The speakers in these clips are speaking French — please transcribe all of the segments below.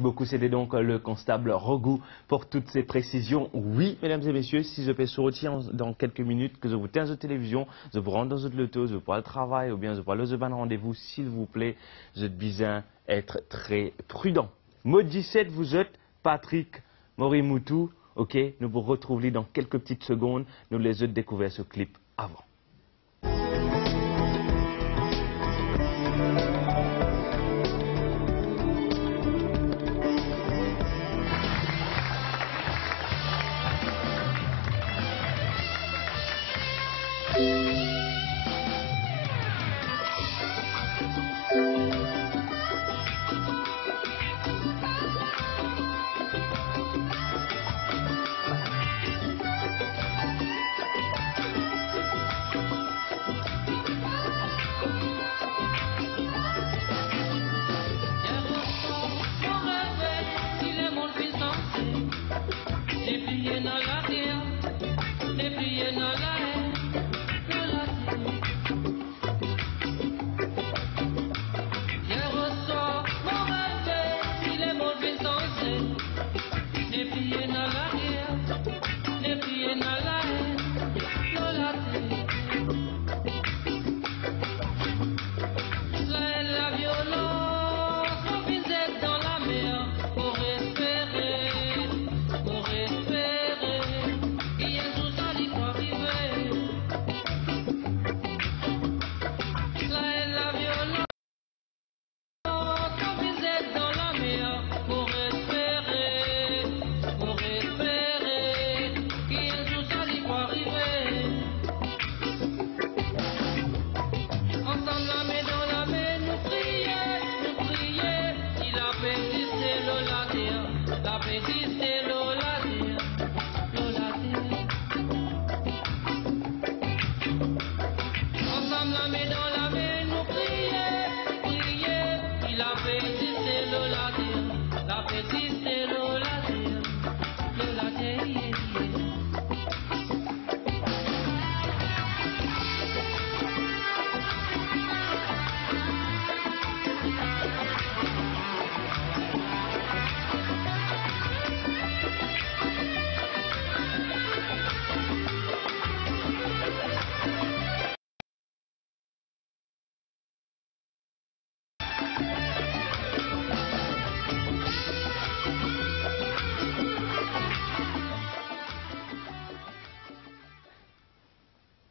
Beaucoup, c'était donc le constable Rogou pour toutes ces précisions. Oui, mesdames et messieurs, si je peux sortir dans quelques minutes, que je vous tiens sur télévision, je vous rentre dans votre loto, je vous le travail ou bien je vous le rendez-vous, s'il vous plaît, je besoin être très prudent. Mot 17, vous êtes Patrick Morimoutou, ok, nous vous retrouvons dans quelques petites secondes, nous les autres découvert ce clip avant.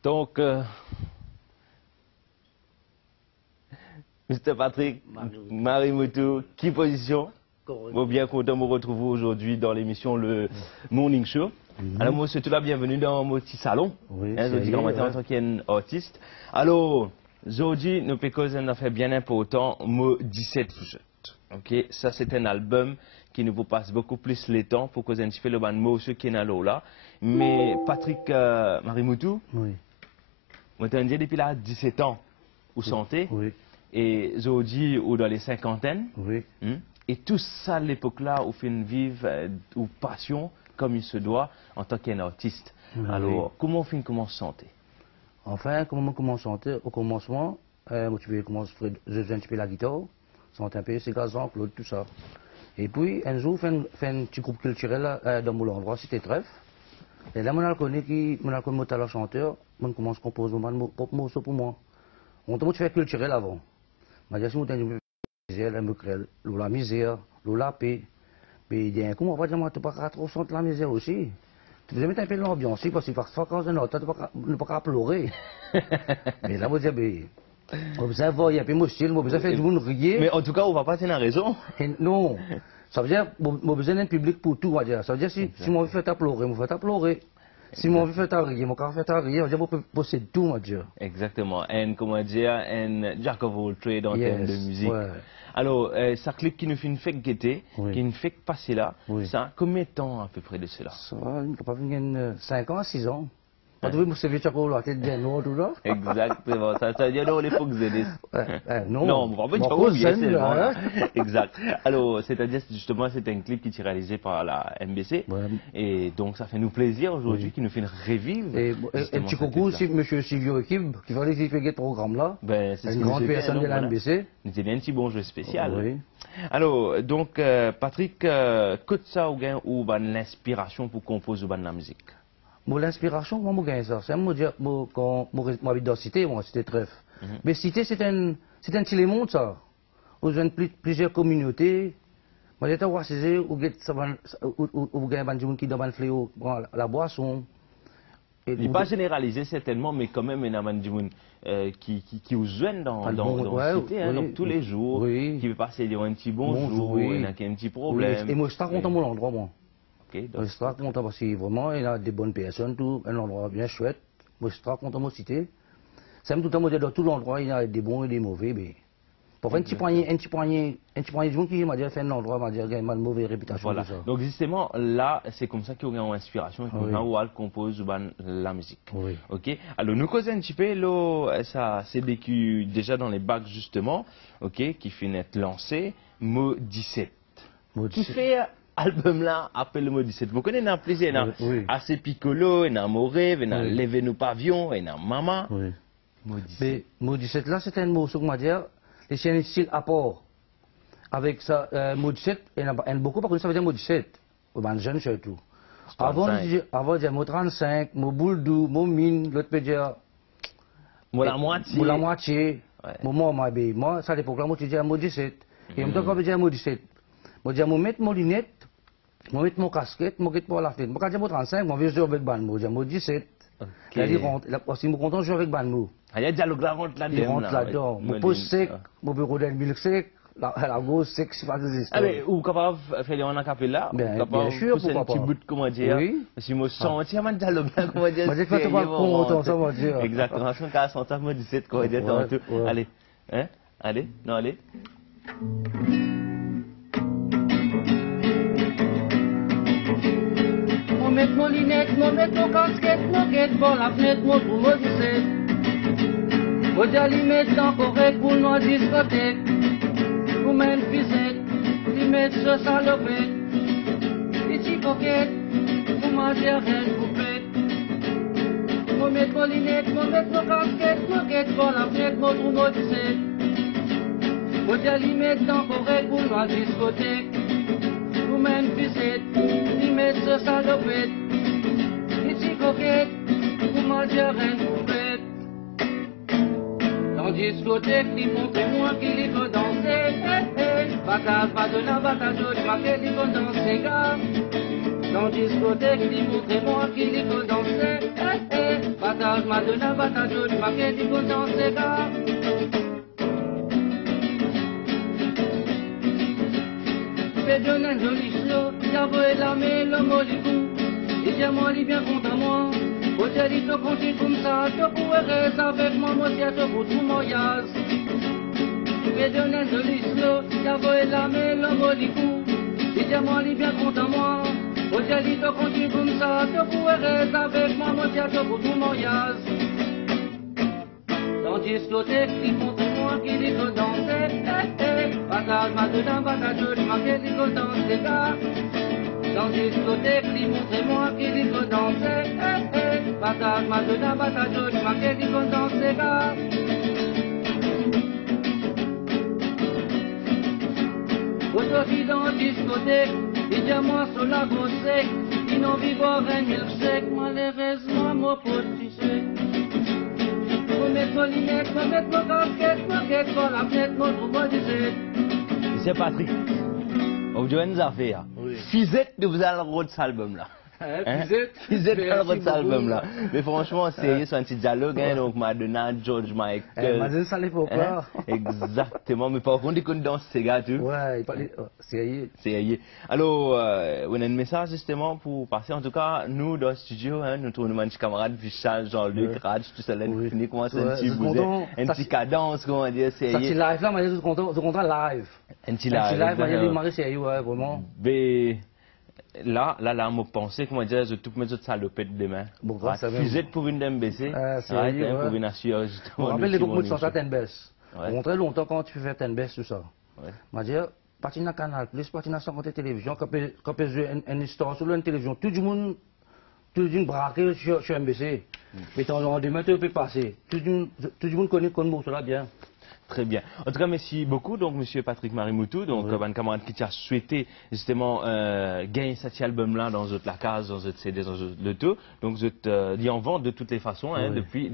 Donc, Mr. Patrick Morimoutou, qui position? Bon, bien content de vous retrouver aujourd'hui dans l'émission Le Morning Show. Alors, moi, c'est tout la bienvenue dans mon petit salon. Oui, je dis en tant qu'artiste. Alors, aujourd'hui, nous avons un affaire bien important, Mot 17 ok, ça c'est un album qui nous passe beaucoup plus le temps pour que vous ayez fait le ban mot ce qui est là. Mais Patrick Morimoutou, oui. moi, je dit depuis là 17 ans, où santé, Oui. et aujourd'hui, ou dans les cinquantaines, Oui. et tout ça à l'époque-là, où fait une vive ou passion, comme il se doit, en tant qu'un artiste. Alors, comment on fait comment santé? Enfin, comment on commence à chanter? Au commencement, je faisais un petit peu la guitare, chanter un peu, c'est gazon, Claude, tout ça. Et puis, un jour, fait un petit groupe culturel dans mon endroit, c'était Trèfle. Et là, on connaît le chanteur, on commence à composer un propre morceau pour moi. On a fait culturel avant. Je dis, si on a une misère, la misère, la paix. Mais il dit, comment on va dire, tu ne peux pas trop chanter la misère aussi. Tu veux mettre un peu de l'ambiance, parce que parfois, quand on tu ne peux pas pleurer. Mais là, vous dites, on besoin de voir, il y a un peu de style, on besoin de faire du monde rire. Mais en tout cas, on ne va pas tenir raison. Non, ça veut dire, on besoin d'un public pour tout, on va dire. Ça veut dire, si on veut faire pleurer, on va faire pleurer. Si on veut faire rire, on va faire rire. On va dire, on peut posséder tout, on va dire. Exactement. Et comment dire, un jack of all trades en termes de musique. Ouais. Alors, ça clip qui nous fait une fête guetter, qui nous fait passer là, Oui. ça, combien de temps à peu près de cela? Ça va, il ne peut pas venir 5 ans à 6 ans. On devait me servir chocolat, la tête bien noire, tout ça. Exactement, ça veut dire non, les faut que Non, non, on va pas dire bon, bien scène, seulement, là, là. Exact. Alors, c'est-à-dire justement, c'est un clip qui est réalisé par la MBC. Ouais. Et donc, ça fait nous plaisir aujourd'hui, Oui. qui nous fait revivre. Et un justement petit ce coucou clip-là. aussi, monsieur Silvio Ekib, qui va les faire ce programme-là. Ben, c'est ce Une que grande nous fait, personne donc, de la voilà. MBC. C'était bien un petit bonjour spécial. Oui. Alors, donc, Patrick, que ça ou bien ou ben, l'inspiration pour composer ou ben, la musique? Bon, l'inspiration, moi, je gagne ça. C'est moi dire, moi, quand moi, j'habite dans la cité, moi, c'était Trèfle. Mais cité, c'est un petit monde, ça. Où j'ai plusieurs communautés. Moi, j'étais voir ces où gagne un gens qui dans le fléau, la boisson. Il n'est pas généralisé certainement, mais quand même, il y a du monde qui vous joignent dans la cité, hein, donc tous les jours, qui veut passer dire un petit bonjour, il y en a qui a un petit problème. Et moi, je suis content de mon endroit, moi. Okay, Je suis très content parce que vraiment, il y a des bonnes personnes, tout, un endroit bien chouette. Moi, je suis très content de ma cité. C'est même tout le temps, dans tout l'endroit, il y a des bons et des mauvais. Mais pour faire un petit poignet de gens qui m'a dit, fait un endroit, m'a dit, il y a une mauvaise réputation. Voilà. Tout ça. Donc justement, là, c'est comme ça qu'on a une inspiration, et qu'on Oui. a compose la musique. Oui. Ok. Alors nous causons un petit peu, là, ça c'est déjà dans les bacs justement, ok, qui finit d'être lancé, mot 17. Qui fait album là, appelle le mot 17. Vous connaissez, il y en a plusieurs, il y en a Oui. assez piccolo, il y en a Morève, il y en a Oui. Levé nos pavillons, il y en a Mama. Oui. Mot 17. Mais mot 17 là, c'est un mot, ce qu'on m'a dit, c'est un style apport. Avec ça, mot 17, il y en a beaucoup, parce que ça veut dire mot 17. Ou bien jeune surtout. Avant de dire mot 35, mot boule doux, mot mine, l'autre peut dire. Mot la moitié. Mot la moitié. Ouais. Moi, ça l'époque là, moi, tu dis mot 17. Et en même temps, quand je dis mot 17, moi, je dis, moi, mettre mon lunette, moi, mettre mon casquette, moi, mettre mon la fenêtre. Moi, quand je dis mot 35, moi, je vais jouer avec ban mot, je dis mot 17. Là, il rentre, parce que je suis content de jouer avec ban mot. Il y a dialogue là, rentre là-dedans. Il rentre là-dedans. Mon pose sec, mon bureau d'un milkshake, la grosse sec, c'est pas des histoires. Ah, mais ou capable de faire un acapella, Bien capable sûr, pousser un pourquoi petit pas. bout de comment dire. Oui. Si je me sens, tiens, un dialogue là, comment dire. Moi, j'ai fait pas content, ça va dire. Exactement, je suis en train de 17, comment dire, tantôt. Ouais. Allez, hein, allez, non, allez. Mon mettre mon lunette, mon mettre mon casquette, mon quête pour la fenêtre, mon trou, mon 17. Moi, j'allais mettre dans correct pour nos discothèques. Pour mettre fisette, lui mettre ce salopette. Ici coquette, pour manger rien coupé. Mon mettre mon lunette, mon mettre mon casquette, mon quête pour la fenêtre, mon trou, mon 17. Moi, j'allais mettre dans correct pour nos discothèques. Pour mettre fisette, lui mettre ce salopette. Ici coquette, pour manger rien coupé. Dans discothèque, il montre-moi qu'il y faut danser. Bataille, pas de la bataille, je crois qu'il faut danser, gars. Dans discothèque, il montre-moi qu'il y faut danser. Bataille, pas de la bataille, je crois qu'il faut danser, gars. Fais de un joli slow, j'avoue la main, le molicou. Et dis-moi, il est bien content, moi. Aujourd'hui, tu continues comme ça, tu pourrais rester avec moi, moi, si tu pour tout mon yaz. Fais de un joli slow, j'avoue la main, le molicou. Et dis-moi, il est bien content, moi. Aujourd'hui, tu continues comme ça, tu pourrais rester avec moi, moi, si tu pour tout mon yaz. Dans discothèque, il montre-moi qu'il y faut danser. Bataille, madonna, bataille, je crois qu'il faut danser, gars. Dans discothèque, il montre-moi qu'il y faut danser. Bataille, madonna, bataille, je crois qu'il faut danser, gars. Aujourd'hui dans discothèque, il y a moi sur la grosse sec. Il n'en vit boire un milkshake, malheureusement, mon petit sec. Moi mettre mon lunette, moi mettre mon casquette, moi quête pour la fenêtre, mon trou, moi 17. C'est Patrick. On vous dit une affaire. Fizette de vous allez le cet album là. Fizette de cet album là. Mais franchement, c'est un petit dialogue, hein, donc Madonna, George Michael. Madonna, ça l'époque là. Exactement, mais par contre, il connaît danser ces gars, tu Ouais, il parlait. C'est alors, on a un message justement pour passer. En tout cas, nous dans le studio, hein, nous trouvons un petit camarade, Vichal, Jean-Luc, Raj, tout ça, là, nous finissons comment c'est un petit bouset, un petit cadence, comment dire, c'est. Ça, c'est live là, mais tout content live. Un petit live, live. mais il est marié, c'est ouais, vraiment. Mais là, me pensais, comment dire, je tout mettre cette salopette demain. Bon, grâce à vous êtes pour une d'MBC, pour une assurance, Je justement. me rappelle les groupes de ça, Tenbes. Ouais. Pendant très longtemps, quand tu fais Tenbes, tout ça. Ouais. Je dis, partir dans Canal Plus, partir dans 50 télévision, quand tu as une histoire sur la télévision, tout le monde braqué sur MBC. Mais ton lendemain, tu peux passer. Tout le monde connaît comme cela bien. Très bien. En tout cas, merci beaucoup. Donc, Monsieur Patrick Marimoutou, donc, un camarade qui t'a souhaité justement gagner cet album-là dans la case, dans le CD, dans le tout. Donc, je te dis en vente de toutes les façons, hein, depuis.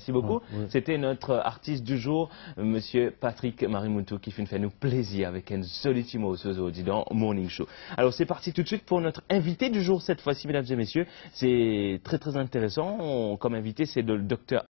Merci beaucoup. C'était notre artiste du jour, Monsieur Patrick Marimoutou, qui fait nous plaisir avec un solitimo aujourd'hui dans Morning Show. Alors c'est parti tout de suite pour notre invité du jour cette fois-ci, mesdames et messieurs. C'est très intéressant. Comme invité, c'est le docteur